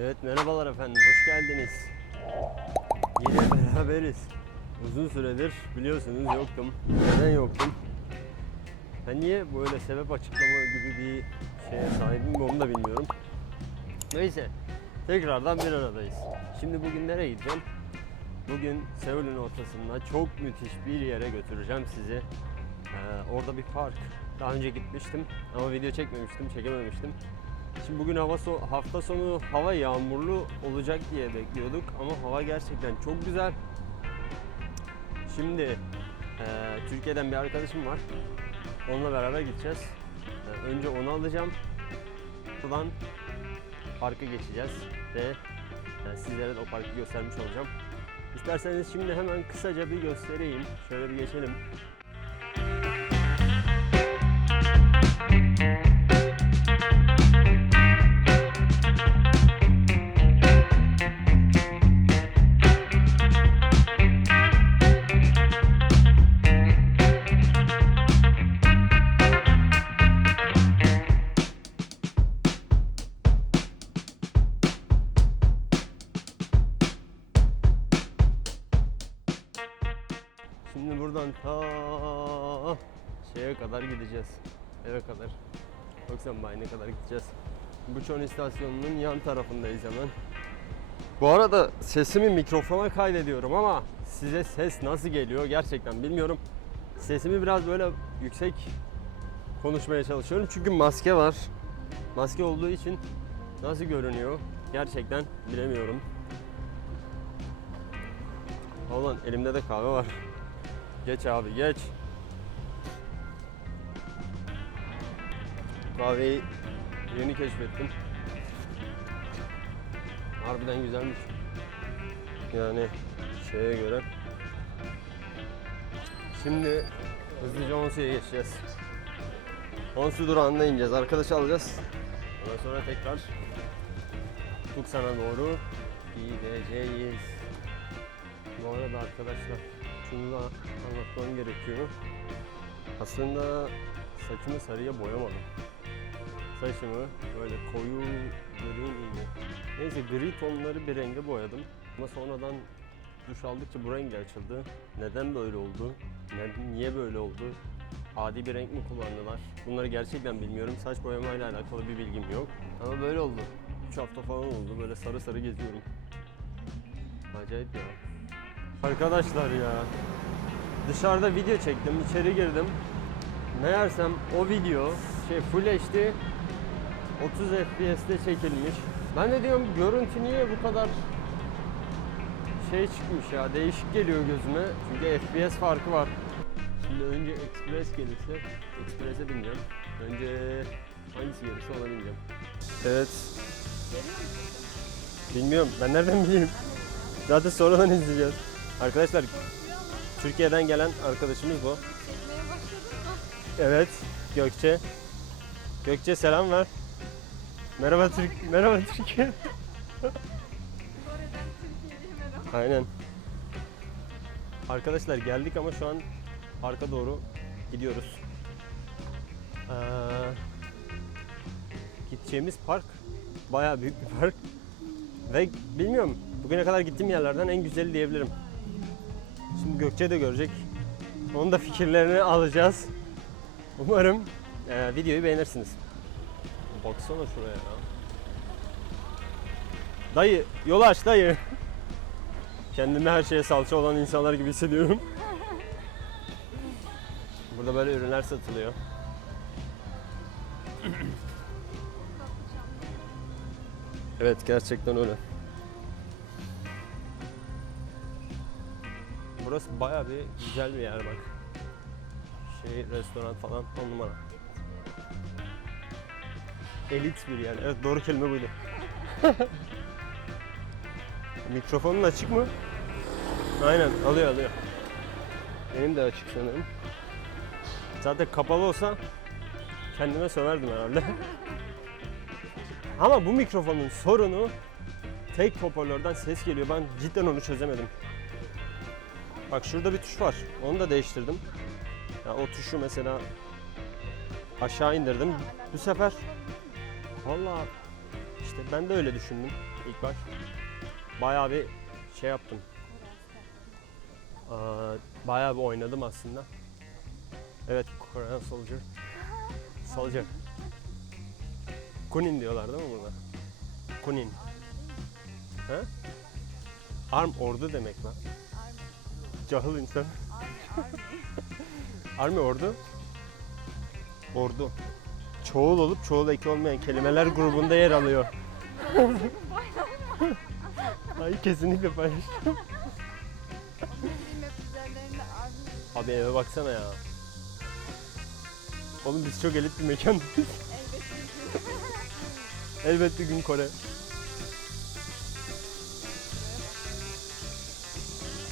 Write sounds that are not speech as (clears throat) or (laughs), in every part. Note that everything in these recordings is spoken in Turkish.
Evet merhabalar efendim, hoş geldiniz. Yine beraberiz. Uzun süredir biliyorsunuz yoktum. Neden yoktum? Ben niye böyle sebep açıklama gibi bir şeye sahibim onu da bilmiyorum. Neyse, tekrardan bir aradayız. Şimdi bugün nereye gideceğim? Bugün Seul'ün ortasında çok müthiş bir yere götüreceğim sizi. Ee, orada bir park. Daha önce gitmiştim ama video çekmemiştim, çekememiştim. Şimdi bugün hava so- hafta sonu hava yağmurlu olacak diye bekliyorduk ama hava gerçekten çok güzel. Şimdi eee, Türkiye'den bir arkadaşım var. Onunla beraber gideceğiz. Eee, önce onu alacağım. Buradan parka geçeceğiz ve eee, sizlere de o parkı göstermiş olacağım. İsterseniz şimdi hemen kısaca bir göstereyim. Şöyle bir geçelim. Şimdi buradan ta şeye kadar gideceğiz. Eve kadar. Toksenbay'ına kadar gideceğiz. Buçon istasyonunun yan tarafındayız hemen. Bu arada sesimi mikrofona kaydediyorum ama size ses nasıl geliyor gerçekten bilmiyorum. Sesimi biraz böyle yüksek konuşmaya çalışıyorum çünkü maske var. Maske olduğu için nasıl görünüyor gerçekten bilemiyorum. Ulan elimde de kahve var. Geç abi geç. Kahveyi yeni keşfettim. Harbiden güzelmiş. Yani şeye göre. Şimdi hızlıca Onsu'ya geçeceğiz. Onsu durağında ineceğiz. Arkadaş alacağız. Ondan sonra tekrar Tuksan'a doğru gideceğiz. Bu arada arkadaşlar şunu da anlatmam gerekiyor. Aslında saçımı sarıya boyamadım. Saçımı böyle koyu gri mi? Neyse gri tonları bir renge boyadım. Ama sonradan duş aldıkça bu renk açıldı. Neden böyle oldu? Ne- Niye böyle oldu? Adi bir renk mi kullandılar? Bunları gerçekten bilmiyorum. Saç boyamayla alakalı bir bilgim yok. Ama böyle oldu. 3 hafta falan oldu. Böyle sarı sarı geziyorum. Acayip ya. Arkadaşlar ya. Dışarıda video çektim, içeri girdim. Meğersem o video şey Full HD 30 FPS'te çekilmiş. Ben de diyorum görüntü niye bu kadar şey çıkmış ya değişik geliyor gözüme. Çünkü FPS farkı var. Şimdi önce Express gelirse Express'e bineceğim. Önce hangisi gelirse ona bineceğim. Evet. Bilmiyorum ben nereden bileyim. Zaten sonradan izleyeceğiz. Arkadaşlar Türkiye'den gelen arkadaşımız bu. Evet Gökçe. Gökçe selam ver. Merhaba Türk merhaba Türkiye. Aynen. Arkadaşlar geldik ama şu an parka doğru gidiyoruz. Ee, gideceğimiz park bayağı büyük bir park. Ve bilmiyorum bugüne kadar gittiğim yerlerden en güzeli diyebilirim. Gökçe de görecek. Onun da fikirlerini alacağız. Umarım e, videoyu beğenirsiniz. Baksana şuraya ya. Dayı yol aç dayı. Kendimi her şeye salça olan insanlar gibi hissediyorum. Burada böyle ürünler satılıyor. Evet gerçekten öyle. Burası baya bir güzel bir yer bak. Şey restoran falan on numara. Elit bir yer. Evet doğru kelime buydu. (laughs) Mikrofonun açık mı? Aynen alıyor alıyor. Benim de açık sanırım. Zaten kapalı olsa kendime söverdim herhalde. (laughs) Ama bu mikrofonun sorunu tek hoparlörden ses geliyor. Ben cidden onu çözemedim. Bak şurada bir tuş var. Onu da değiştirdim. Ya o tuşu mesela aşağı indirdim. Bu sefer Vallahi işte ben de öyle düşündüm. ilk baş. Bayağı bir şey yaptım. Aa, bayağı bir oynadım aslında. Evet, Korean Soldier. Soldier. Kunin diyorlar değil mi burada? Kunin. He? Arm ordu demek lan. Cahil insan. Army ordu. Ordu. Çoğul olup çoğul eki olmayan kelimeler grubunda yer alıyor. Ay kesinlikle paylaş. Bizim hep üzerlerinde army Abi eve baksana ya. Oğlum biz çok elit bir mekandayız. elbette gün Kore.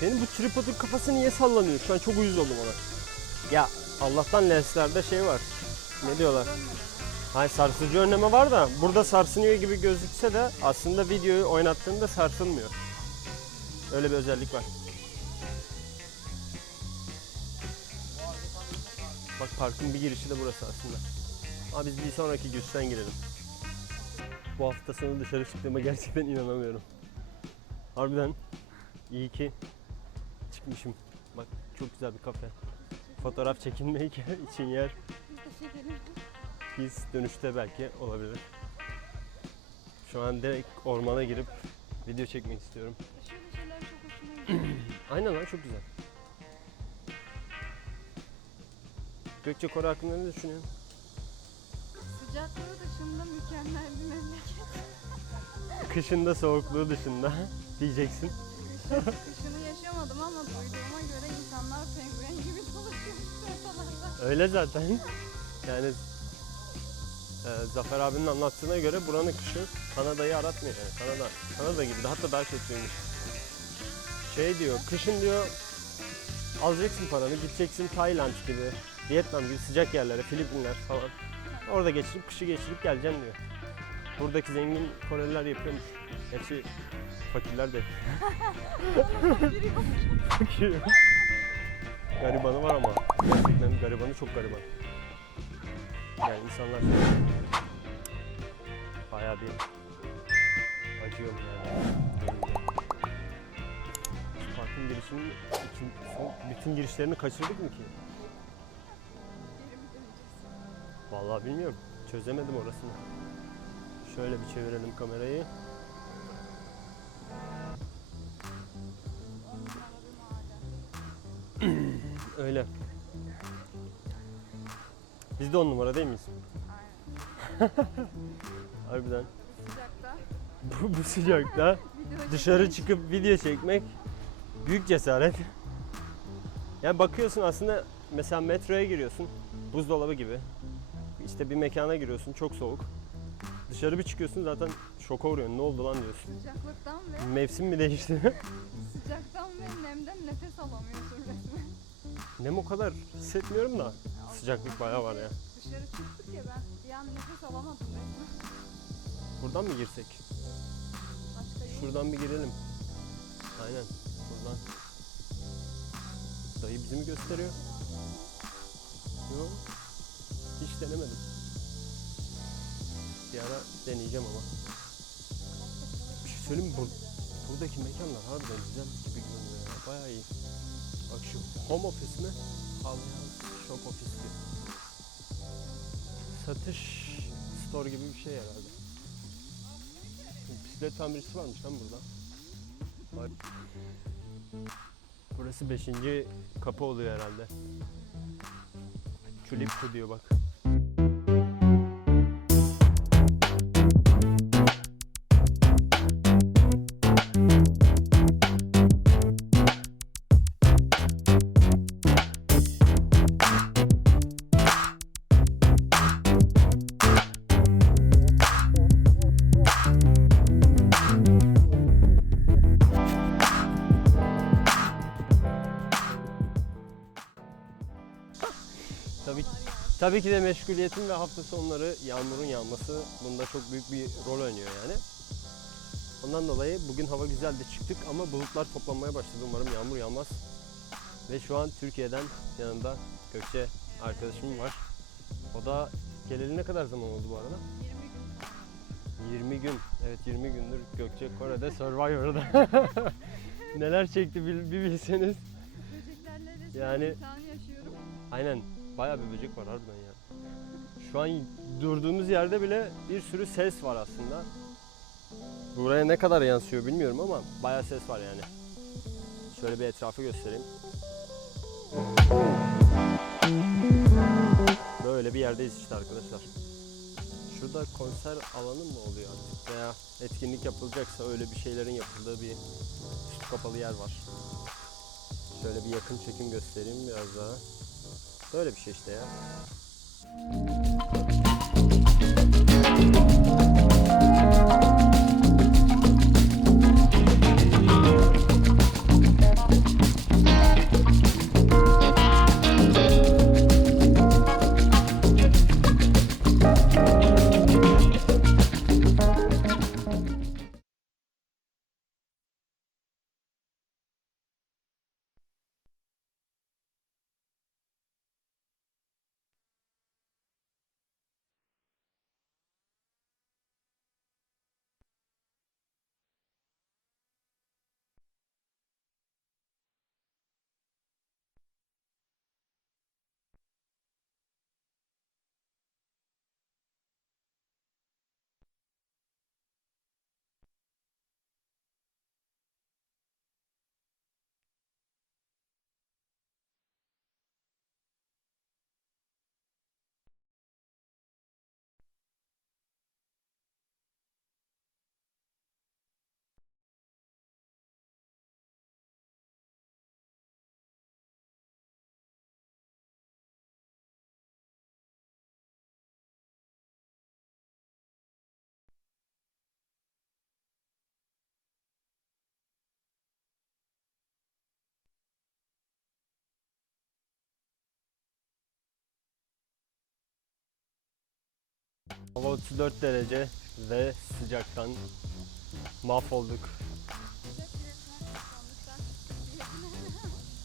Senin bu tripodun kafası niye sallanıyor? Şu an çok uyuz oldum ona. Ya Allah'tan lenslerde şey var. Ne diyorlar? Hayır sarsıcı önleme var da burada sarsınıyor gibi gözükse de aslında videoyu oynattığında sarsılmıyor. Öyle bir özellik var. Bak parkın bir girişi de burası aslında. Ama biz bir sonraki güçten girelim. Bu hafta sonu dışarı çıktığıma gerçekten inanamıyorum. Harbiden iyi ki çıkmışım. Bak çok güzel bir kafe. Fotoğraf çekinmek (laughs) için yer. Biz dönüşte belki olabilir. Şu an direkt ormana girip video çekmek istiyorum. Şöyle şeyler çok hoşuma gidiyor. Aynen lan çok güzel. Gökçe Kore hakkında ne düşünüyorsun? Sıcaklığı dışında mükemmel bir memleket. Kışında soğukluğu dışında (laughs) diyeceksin. Yaşamadım ama duyduğuma göre insanlar penguen gibi dolaşıyormuş. Öyle zaten. Yani e, Zafer abinin anlattığına göre buranın kışı Kanada'yı aratmıyor yani. Kanada, Kanada gibi hatta daha kötüymüş. Şey diyor, kışın diyor alacaksın paranı, gideceksin Tayland gibi, Vietnam gibi sıcak yerlere, Filipinler falan. Orada geçirip, kışı geçirip geleceksin diyor. Buradaki zengin Koreliler yapıyormuş. Gerçi fakirler de. (laughs) Garibanı var ama. Gerçekten garibanı çok gariban. Yani insanlar bayağı bir acıyorum yani. Parkın girişinin için, son, bütün girişlerini kaçırdık mı ki? Vallahi bilmiyorum. Çözemedim orasını. Şöyle bir çevirelim kamerayı. (clears throat) Öyle. Biz de on numara değil miyiz? Aynen. (laughs) Harbiden. Sıcakta Bu, bu sıcakta (laughs) dışarı çıkıp video çekmek büyük cesaret. Yani bakıyorsun aslında mesela metroya giriyorsun buzdolabı gibi. İşte bir mekana giriyorsun çok soğuk. Dışarı bir çıkıyorsun zaten şoka uğruyorsun ne oldu lan diyorsun. Sıcaklıktan ve Mevsim mi değişti? (laughs) sıcaktan ve nemden nefes alamıyorsun resmen. Nem o kadar hissetmiyorum da sıcaklık bayağı var ya. Dışarı çıktık ya ben bir an nefes alamadım resmen. Buradan mı girsek? Başka Şuradan bir girelim. Aynen buradan. Dayı bizi mi gösteriyor? Yok. Hiç denemedim. Bir ara deneyeceğim ama. Söyleyeyim mi? Bur- buradaki mekanlar harbiden güzel gibi görünüyor ya. Bayağı iyi. Bak şu home office mi? House shop office gibi. Satış store gibi bir şey herhalde. Bisiklet tamircisi varmış lan burada. Var. Burası 5. kapı oluyor herhalde. Çulipku diyor bak. Tabii ki de meşguliyetin ve hafta sonları yağmurun yağması bunda çok büyük bir rol oynuyor yani. Ondan dolayı bugün hava güzeldi çıktık ama bulutlar toplanmaya başladı. Umarım yağmur yağmaz. Ve şu an Türkiye'den yanında Gökçe arkadaşım var. O da geleli ne kadar zaman oldu bu arada? 20 gün. Evet 20 gündür Gökçe Kore'de Survivor'da. (laughs) Neler çekti bil- bir bilseniz. Böceklerle Yani- yaşıyorum. Aynen bayağı bir böcek var harbiden ya. Şu an durduğumuz yerde bile bir sürü ses var aslında. Buraya ne kadar yansıyor bilmiyorum ama bayağı ses var yani. Şöyle bir etrafı göstereyim. Böyle bir yerdeyiz işte arkadaşlar. Şurada konser alanı mı oluyor artık veya etkinlik yapılacaksa öyle bir şeylerin yapıldığı bir kapalı yer var. Şöyle bir yakın çekim göstereyim biraz daha. Böyle bir şey işte ya. Hava 34 derece ve sıcaktan mahvolduk.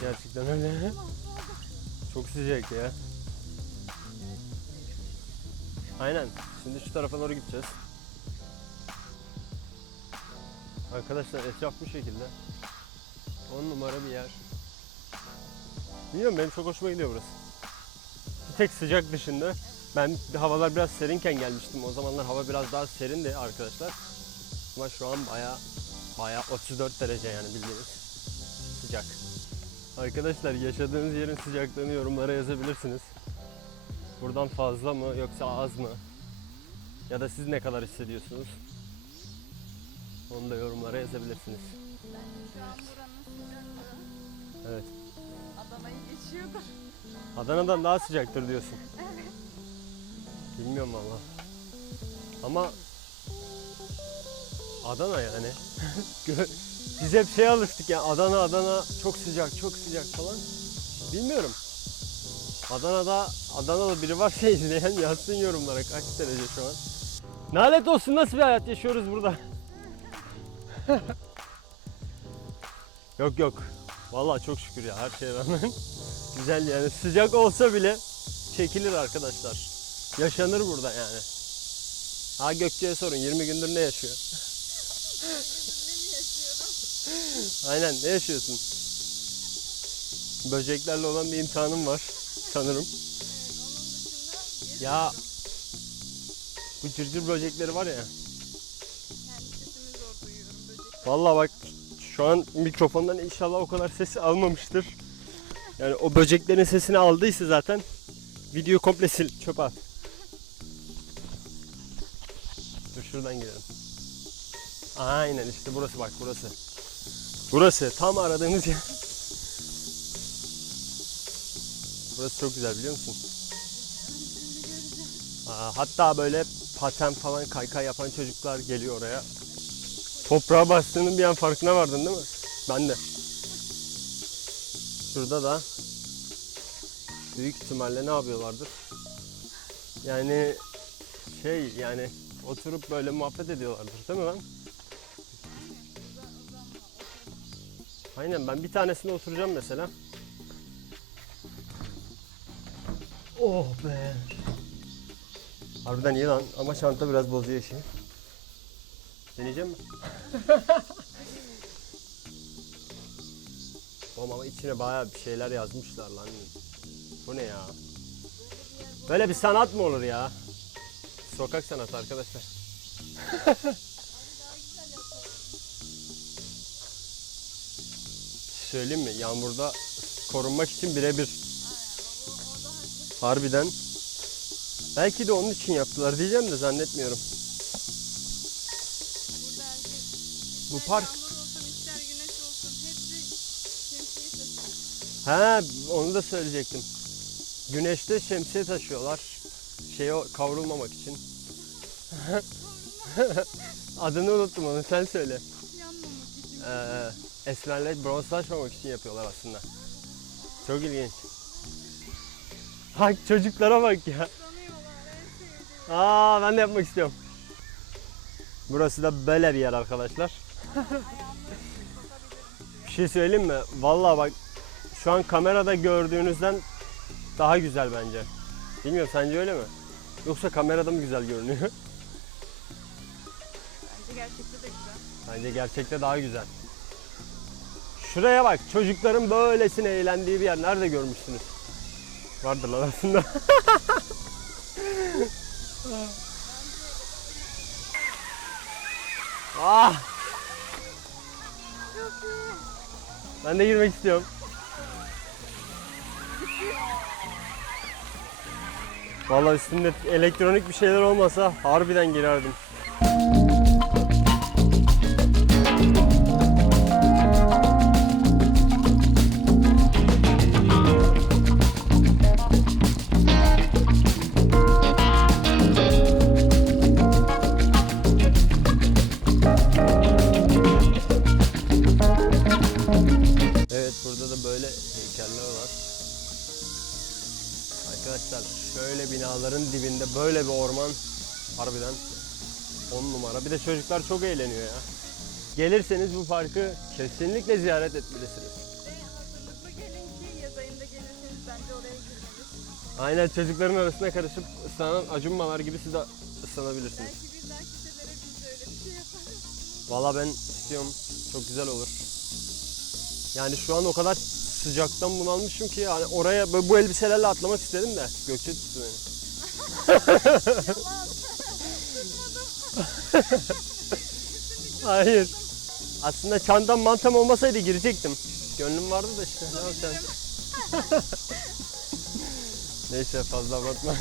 Gerçekten öyle. Çok sıcak ya. Aynen. Şimdi şu tarafa doğru gideceğiz. Arkadaşlar etraf bu şekilde. 10 numara bir yer. Bilmiyorum benim çok hoşuma gidiyor burası. Bir tek sıcak dışında. Ben havalar biraz serinken gelmiştim. O zamanlar hava biraz daha serindi arkadaşlar. Ama şu an baya baya 34 derece yani bildiğiniz sıcak. Arkadaşlar yaşadığınız yerin sıcaklığını yorumlara yazabilirsiniz. Buradan fazla mı yoksa az mı? Ya da siz ne kadar hissediyorsunuz? Onu da yorumlara yazabilirsiniz. Bence şu an buranın sıcaklığı Evet. Adana'yı geçiyordur. Adana'dan daha sıcaktır diyorsun. Bilmiyorum valla. Ama Adana yani. (laughs) Biz hep şey alıştık ya Adana Adana çok sıcak çok sıcak falan. Bilmiyorum. Adana'da Adanalı biri varsa izleyen yazsın yorumlara kaç derece şu an. Nalet olsun nasıl bir hayat yaşıyoruz burada. (laughs) yok yok. Vallahi çok şükür ya her şeye rağmen. (laughs) Güzel yani sıcak olsa bile çekilir arkadaşlar. Yaşanır burada yani. Ha Gökçe'ye sorun 20 gündür ne yaşıyor? Ne (laughs) yaşıyorum? Aynen ne yaşıyorsun? Böceklerle olan bir imtihanım var sanırım. Evet, Ya bu cırcır böcekleri var ya. Vallahi bak şu an mikrofondan inşallah o kadar sesi almamıştır. Yani o böceklerin sesini aldıysa zaten videoyu komple sil çöpe at. Şuradan girelim. Aynen işte burası bak burası. Burası tam aradığımız yer. Burası çok güzel biliyor musun? Aa, hatta böyle paten falan kaykay yapan çocuklar geliyor oraya. Toprağa bastığının bir an farkına vardın değil mi? Ben de. Şurada da büyük ihtimalle ne yapıyorlardır? Yani şey yani oturup böyle muhabbet ediyorlardır değil mi lan? Aynen ben bir tanesine oturacağım mesela. Oh be. Harbiden iyi lan ama çanta biraz bozuyor işi. Deneyeceğim mi? (laughs) Oğlum ama içine bayağı bir şeyler yazmışlar lan. Bu ne ya? Böyle bir sanat mı olur ya? Sokak sanatı arkadaşlar. (laughs) Söyleyeyim mi? Yağmurda korunmak için birebir. Harbiden. Belki de onun için yaptılar diyeceğim de zannetmiyorum. Bu park yağmur olsun ister güneş olsun hepsi şemsiye taşıyor. Ha, onu da söyleyecektim. Güneşte şemsiye taşıyorlar. Şeye kavrulmamak için. (laughs) Adını unuttum onu sen söyle. Ee, esmerle bronzlaşmamak için yapıyorlar aslında. Çok ilginç. Bak çocuklara bak ya. Aa ben de yapmak istiyorum. Burası da böyle bir yer arkadaşlar. bir şey söyleyeyim mi? Vallahi bak şu an kamerada gördüğünüzden daha güzel bence. Bilmiyorum sence öyle mi? Yoksa kamerada mı güzel görünüyor? (laughs) Bence gerçekte de güzel. Bence gerçekte daha güzel. Şuraya bak çocukların böylesine eğlendiği bir yer nerede görmüşsünüz? Vardır lan aslında. (laughs) ah! Ben de girmek istiyorum. Vallahi üstünde elektronik bir şeyler olmasa harbiden girerdim. Şöyle binaların dibinde böyle bir orman harbiden 10 numara. Bir de çocuklar çok eğleniyor ya. Gelirseniz bu parkı kesinlikle ziyaret etmelisiniz. Ve hazırlıklı gelin ki yaz ayında gelirseniz bence oraya girmeliyiz. Aynen çocukların arasına karışıp ıslanan acunmalar gibi siz de ıslanabilirsiniz. Belki bir dahaki sefere biz de öyle bir şey yaparız. Valla ben istiyorum. Çok güzel olur. Yani şu an o kadar sıcaktan bunalmışım ki yani oraya böyle bu elbiselerle atlamak istedim de Gökçe tuttu beni. (laughs) Hayır. Aslında çantam mantam olmasaydı girecektim. Gönlüm vardı da işte ne yapacağım. (laughs) Neyse fazla abartma.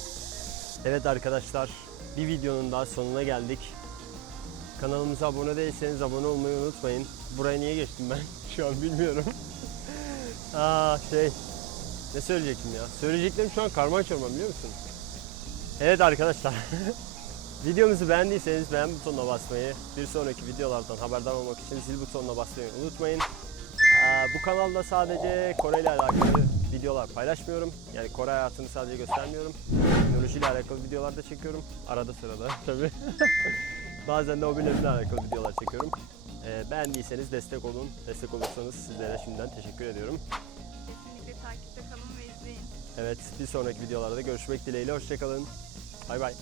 (laughs) evet arkadaşlar bir videonun daha sonuna geldik. Kanalımıza abone değilseniz abone olmayı unutmayın. Buraya niye geçtim ben? Şu an bilmiyorum. Aa şey. Ne söyleyecektim ya? Söyleyeceklerim şu an karman çorman biliyor musun? Evet arkadaşlar. (laughs) Videomuzu beğendiyseniz beğen butonuna basmayı, bir sonraki videolardan haberdar olmak için zil butonuna basmayı unutmayın. Aa, bu kanalda sadece Kore ile alakalı videolar paylaşmıyorum. Yani Kore hayatını sadece göstermiyorum. Teknoloji ile alakalı videolar da çekiyorum. Arada sırada (laughs) tabii. (laughs) Bazen de hobilerimle alakalı videolar çekiyorum. Ee, beğendiyseniz destek olun. Destek olursanız sizlere şimdiden teşekkür ediyorum. Kesinlikle takipte kalın ve izleyin. Evet bir sonraki videolarda görüşmek dileğiyle. Hoşçakalın. Bay bay.